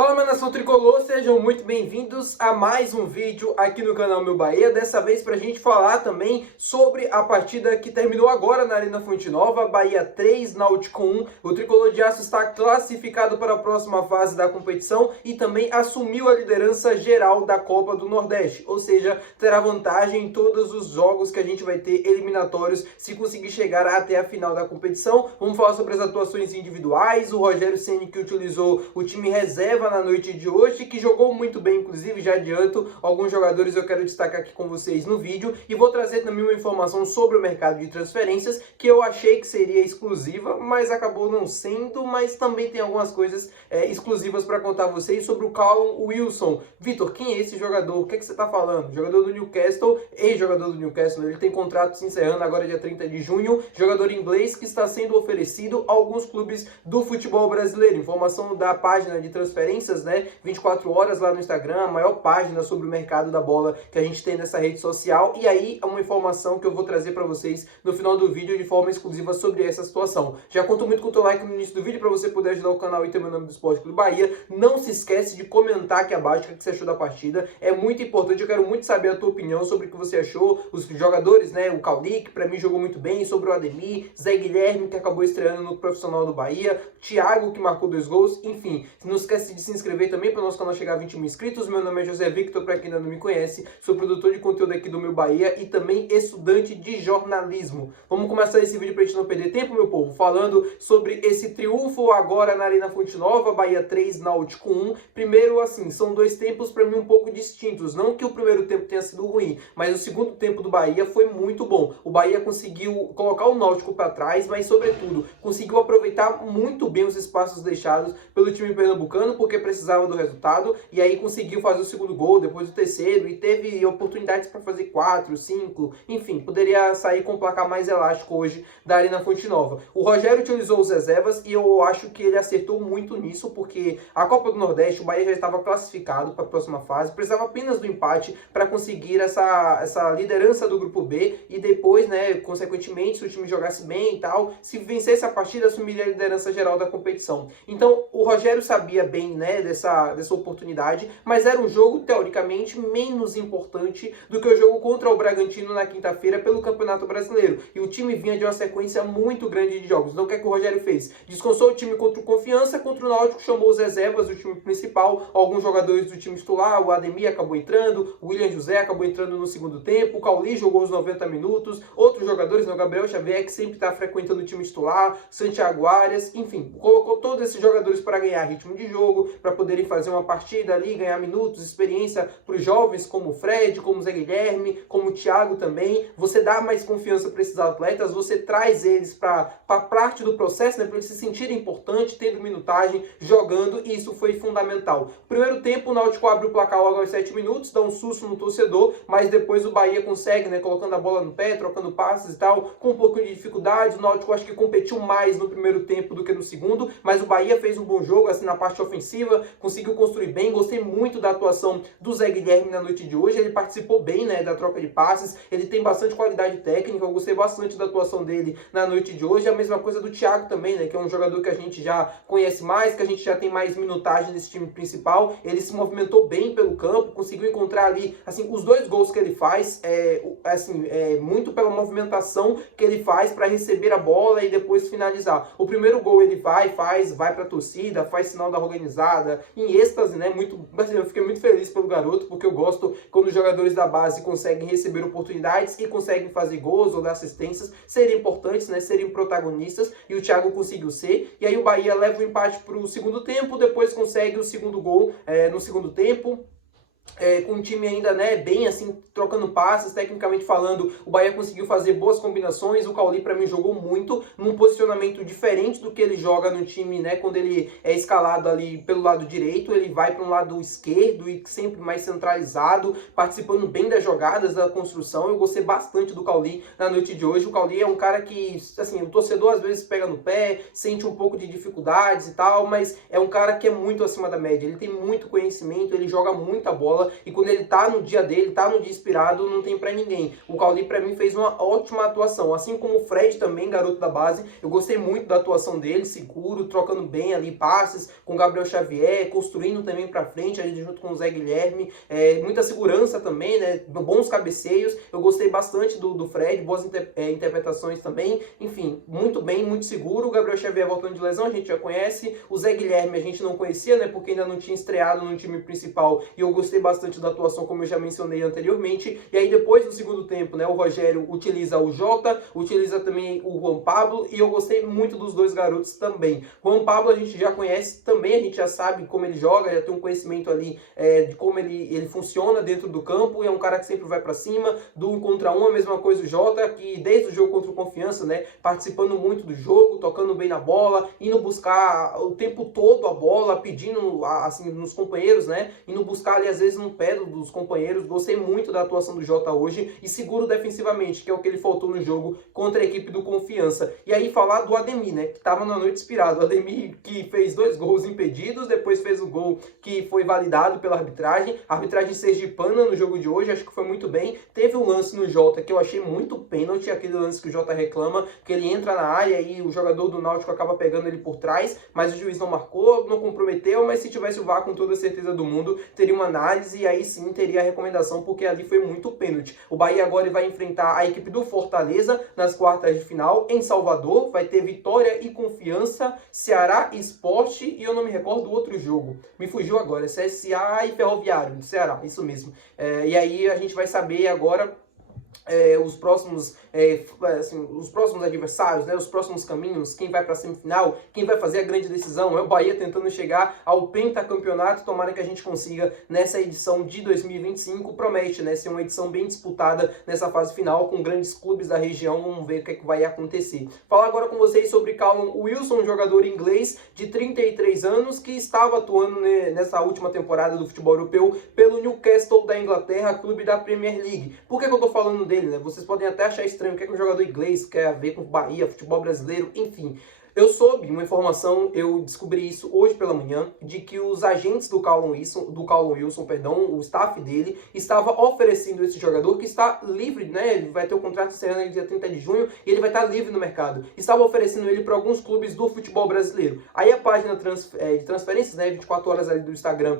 Fala, minha nação tricolor, sejam muito bem-vindos a mais um vídeo aqui no canal Meu Bahia, dessa vez para a gente falar também sobre a partida que terminou agora na Arena Fonte Nova, Bahia 3, Náutico 1. O tricolor de aço está classificado para a próxima fase da competição e também assumiu a liderança geral da Copa do Nordeste, ou seja, terá vantagem em todos os jogos que a gente vai ter eliminatórios se conseguir chegar até a final da competição. Vamos falar sobre as atuações individuais, o Rogério Ceni que utilizou o time reserva na noite de hoje, que jogou muito bem, inclusive já adianto, alguns jogadores eu quero destacar aqui com vocês no vídeo, e vou trazer também uma informação sobre o mercado de transferências, que eu achei que seria exclusiva, mas acabou não sendo, mas também tem algumas coisas exclusivas para contar a vocês sobre o Callum Wilson. Vitor, quem é esse jogador? O que é que você está falando? Jogador do Newcastle, ex-jogador do Newcastle, ele tem contrato se encerrando agora dia 30 de junho, jogador inglês que está sendo oferecido a alguns clubes do futebol brasileiro. Informação da página de transferências, né, 24 horas lá no Instagram, a maior página sobre o mercado da bola que a gente tem nessa rede social, e aí é uma informação que eu vou trazer para vocês no final do vídeo de forma exclusiva sobre essa situação. Já conto muito com o teu like no início do vídeo para você poder ajudar o canal e ter meu nome do Esporte Clube Bahia. Não se esquece de comentar aqui abaixo o que você achou da partida, é muito importante, eu quero muito saber a tua opinião sobre o que você achou, os jogadores, né, o Cauli, que para mim jogou muito bem, sobre o Ademir, Zé Guilherme, que acabou estreando no profissional do Bahia, Thiago, que marcou 2 gols, enfim, não esquece de se inscrever também para o nosso canal chegar a 20 mil inscritos. Meu nome é José Victor, para quem ainda não me conhece, sou produtor de conteúdo aqui do Meu Bahia e também estudante de jornalismo. Vamos começar esse vídeo para a gente não perder tempo, meu povo, falando sobre esse triunfo agora na Arena Fonte Nova, Bahia 3, Náutico 1. Primeiro, assim, são 2 tempos para mim um pouco distintos, não que o primeiro tempo tenha sido ruim, mas o segundo tempo do Bahia foi muito bom. O Bahia conseguiu colocar o Náutico para trás, mas sobretudo, conseguiu aproveitar muito bem os espaços deixados pelo time pernambucano, porque precisava do resultado, e aí conseguiu fazer o segundo gol, depois o terceiro, e teve oportunidades para fazer 4, 5, enfim, poderia sair com um placar mais elástico hoje da Arena Fonte Nova. O Rogério utilizou os reservas e eu acho que ele acertou muito nisso, porque a Copa do Nordeste, o Bahia já estava classificado para a próxima fase, precisava apenas do empate para conseguir essa liderança do grupo B, e depois, né, consequentemente, se o time jogasse bem e tal, se vencesse a partida, assumiria a liderança geral da competição. Então, o Rogério sabia bem, né, dessa oportunidade, mas era um jogo, teoricamente, menos importante do que o jogo contra o Bragantino na quinta-feira pelo Campeonato Brasileiro. E o time vinha de uma sequência muito grande de jogos. Então o que é que o Rogério fez? Descansou o time contra o Confiança, contra o Náutico, chamou os reservas do time principal, alguns jogadores do time titular, o Ademir acabou entrando, o William José acabou entrando no segundo tempo, o Cauli jogou os 90 minutos, outros jogadores, o Gabriel Xavier, que sempre está frequentando o time titular, Santiago Arias, enfim, colocou todos esses jogadores para ganhar ritmo de jogo, para poderem fazer uma partida ali, ganhar minutos, experiência para os jovens como o Fred, como o Zé Guilherme, como o Thiago também. Você dá mais confiança para esses atletas, você traz eles para parte do processo, né, para eles se sentirem importantes, tendo minutagem, jogando, e isso foi fundamental. Primeiro tempo, o Náutico abre o placar logo aos 7 minutos, dá um susto no torcedor, mas depois o Bahia consegue, né, colocando a bola no pé, trocando passes e tal, com um pouco de dificuldade. O Náutico acho que competiu mais no primeiro tempo do que no segundo, mas o Bahia fez um bom jogo, assim, na parte ofensiva, conseguiu construir bem. Gostei muito da atuação do Zé Guilherme na noite de hoje, ele participou bem, né, da troca de passes, ele tem bastante qualidade técnica, eu gostei bastante da atuação dele na noite de hoje. A mesma coisa do Thiago também, né, que é um jogador que a gente já conhece mais, que a gente já tem mais minutagem nesse time principal. Ele se movimentou bem pelo campo, conseguiu encontrar ali, assim, os 2 gols que ele faz, muito pela movimentação que ele faz para receber a bola e depois finalizar. O primeiro gol ele vai para a torcida, faz sinal da organizada, em êxtase, né, assim, eu fiquei muito feliz pelo garoto, porque eu gosto quando os jogadores da base conseguem receber oportunidades e conseguem fazer gols ou dar assistências, serem importantes, né, serem protagonistas, e o Thiago conseguiu ser. E aí o Bahia leva o empate para o segundo tempo, depois consegue o segundo gol no segundo tempo. Com o time ainda, né, bem assim, trocando passes, tecnicamente falando, o Bahia conseguiu fazer boas combinações. O Cauli para mim jogou muito, num posicionamento diferente do que ele joga no time, né, quando ele é escalado ali pelo lado direito, ele vai para um lado esquerdo e sempre mais centralizado, participando bem das jogadas, da construção. Eu gostei bastante do Cauli na noite de hoje. O Cauli é um cara que, assim, o torcedor às vezes pega no pé, sente um pouco de dificuldades e tal, mas é um cara que é muito acima da média, ele tem muito conhecimento, ele joga muita bola, bola, e quando ele tá no dia dele, tá no dia inspirado, não tem pra ninguém. O Cauli pra mim fez uma ótima atuação, assim como o Fred também, garoto da base. Eu gostei muito da atuação dele, seguro, trocando bem ali passes com o Gabriel Xavier, construindo também pra frente, ali junto com o Zé Guilherme, muita segurança também, né, bons cabeceios. Eu gostei bastante do Fred, boas interpretações também, enfim, muito bem, muito seguro. O Gabriel Xavier voltando de lesão, a gente já conhece. O Zé Guilherme a gente não conhecia, né, porque ainda não tinha estreado no time principal, e eu gostei bastante da atuação, como eu já mencionei anteriormente. E aí depois do segundo tempo, né, o Rogério utiliza o Jota, utiliza também o Juan Pablo, e eu gostei muito dos dois garotos também. Juan Pablo a gente já conhece também, a gente já sabe como ele joga, já tem um conhecimento ali de como ele funciona dentro do campo, e é um cara que sempre vai para cima, do 1 contra 1, a mesma coisa o Jota, que desde o jogo contra o Confiança, né, participando muito do jogo, tocando bem na bola, indo buscar o tempo todo a bola, pedindo assim nos companheiros, né, indo buscar ali às vezes no pé dos companheiros. Gostei muito da atuação do Jota hoje, e seguro defensivamente, que é o que ele faltou no jogo contra a equipe do Confiança. E aí falar do Ademir, né, que estava na noite inspirado. O Ademir que fez 2 gols impedidos, depois fez o gol que foi validado pela arbitragem. A arbitragem sergipana no jogo de hoje, acho que foi muito bem. Teve um lance no Jota que eu achei muito pênalti, aquele lance que o Jota reclama, que ele entra na área e o jogador do Náutico acaba pegando ele por trás, mas o juiz não marcou, não comprometeu, mas se tivesse o VAR, com toda certeza do mundo, teria uma análise e aí sim teria a recomendação, porque ali foi muito pênalti. O Bahia agora vai enfrentar a equipe do Fortaleza nas quartas de final em Salvador. Vai ter Vitória e Confiança, Ceará e Sport, e eu não me recordo do outro jogo. Me fugiu agora, CSA e Ferroviário do Ceará, isso mesmo. E aí a gente vai saber agora os próximos adversários, né, os próximos caminhos, quem vai para a semifinal, quem vai fazer a grande decisão. É o Bahia tentando chegar ao pentacampeonato. Tomara que a gente consiga nessa edição de 2025. Promete, né, ser uma edição bem disputada nessa fase final, com grandes clubes da região. Vamos ver o que é que vai acontecer. Falar agora com vocês sobre Callum Wilson, um jogador inglês de 33 anos, que estava atuando nessa última temporada do futebol europeu pelo Newcastle da Inglaterra, clube da Premier League. Por que eu tô falando dele, né? Vocês podem até achar estranho, o que é que um jogador inglês quer a ver com Bahia, futebol brasileiro, enfim. Eu soube uma informação, eu descobri isso hoje pela manhã, de que os agentes do Callum Wilson, o staff dele, estava oferecendo esse jogador, que está livre, né? Ele vai ter o contrato encerrando no dia 30 de junho e ele vai estar livre no mercado. Estava oferecendo ele para alguns clubes do futebol brasileiro. Aí a página de transferências, né, 24 horas ali do Instagram,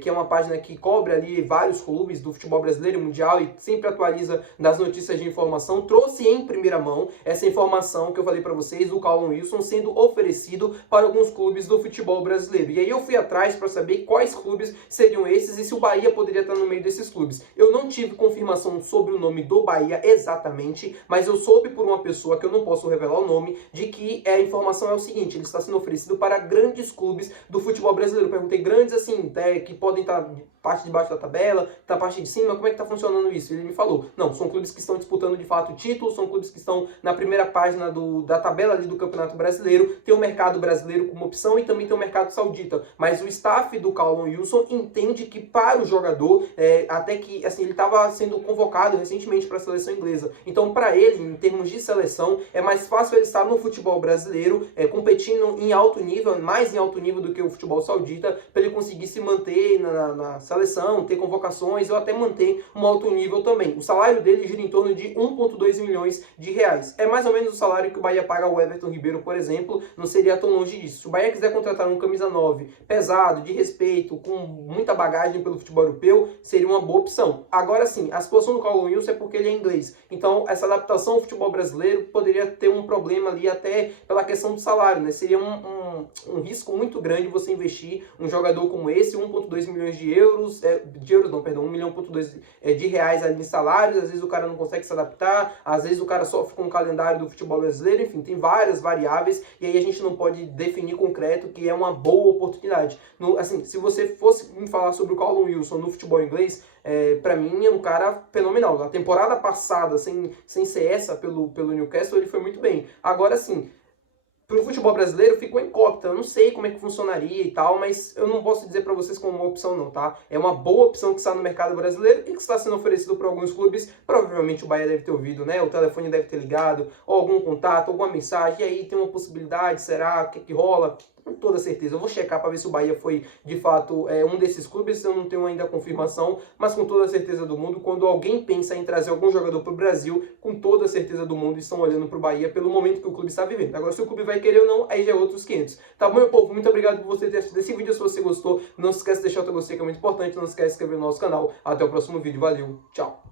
que é uma página que cobre ali vários clubes do futebol brasileiro e mundial e sempre atualiza das notícias de informação, trouxe em primeira mão essa informação que eu falei para vocês, do Callum Wilson sendo oferecido para alguns clubes do futebol brasileiro. E aí eu fui atrás para saber quais clubes seriam esses e se o Bahia poderia estar no meio desses clubes. Eu não tive confirmação sobre o nome do Bahia exatamente, mas eu soube por uma pessoa, que eu não posso revelar o nome, de que a informação é o seguinte: ele está sendo oferecido para grandes clubes do futebol brasileiro. Eu perguntei, grandes assim, que podem estar parte de baixo da tabela, da parte de cima, como é que está funcionando isso? Ele me falou, não, são clubes que estão disputando de fato títulos, são clubes que estão na primeira página da tabela ali do Campeonato Brasileiro, tem o mercado brasileiro como opção e também tem o mercado saudita, mas o staff do Callum Wilson entende que para o jogador, até que assim, ele estava sendo convocado recentemente para a seleção inglesa, então para ele, em termos de seleção, é mais fácil ele estar no futebol brasileiro, competindo em alto nível, mais em alto nível do que o futebol saudita, para ele conseguir se manter na seleção, ter convocações ou até manter um alto nível também. O salário dele gira em torno de 1,2 milhões de reais. É mais ou menos o salário que o Bahia paga ao Everton Ribeiro, por exemplo, não seria tão longe disso. Se o Bahia quiser contratar um camisa 9 pesado, de respeito, com muita bagagem pelo futebol europeu, seria uma boa opção. Agora sim, a situação do Callum Wilson é porque ele é inglês. Então, essa adaptação ao futebol brasileiro poderia ter um problema ali até pela questão do salário, né? Seria um risco muito grande você investir um jogador como esse, 1,2 milhões de euros, 1,2 milhão de reais ali em salários. Às vezes o cara não consegue se adaptar, às vezes o cara sofre com o calendário do futebol brasileiro, enfim, tem várias variáveis e aí a gente não pode definir concreto que é uma boa oportunidade. Assim, se você fosse me falar sobre o Callum Wilson no futebol inglês, para mim é um cara fenomenal. Na temporada passada, sem ser essa pelo Newcastle, ele foi muito bem. Agora sim, para o futebol brasileiro ficou incógnita, eu não sei como é que funcionaria e tal, mas eu não posso dizer para vocês como uma opção não, tá? É uma boa opção que está no mercado brasileiro e que está sendo oferecido para alguns clubes. Provavelmente o Bahia deve ter ouvido, né? O telefone deve ter ligado, ou algum contato, alguma mensagem, e aí tem uma possibilidade, será? O que rola? com toda certeza. Eu vou checar para ver se o Bahia foi, de fato, um desses clubes, eu não tenho ainda a confirmação, mas com toda a certeza do mundo, quando alguém pensa em trazer algum jogador para o Brasil, com toda a certeza do mundo, estão olhando para o Bahia pelo momento que o clube está vivendo. Agora, se o clube vai querer ou não, aí já é outros 500. Tá bom, meu povo? Muito obrigado por você ter assistido esse vídeo. Se você gostou, não se esquece de deixar o teu gostei, que é muito importante. Não se esquece de se inscrever no nosso canal. Até o próximo vídeo. Valeu, tchau!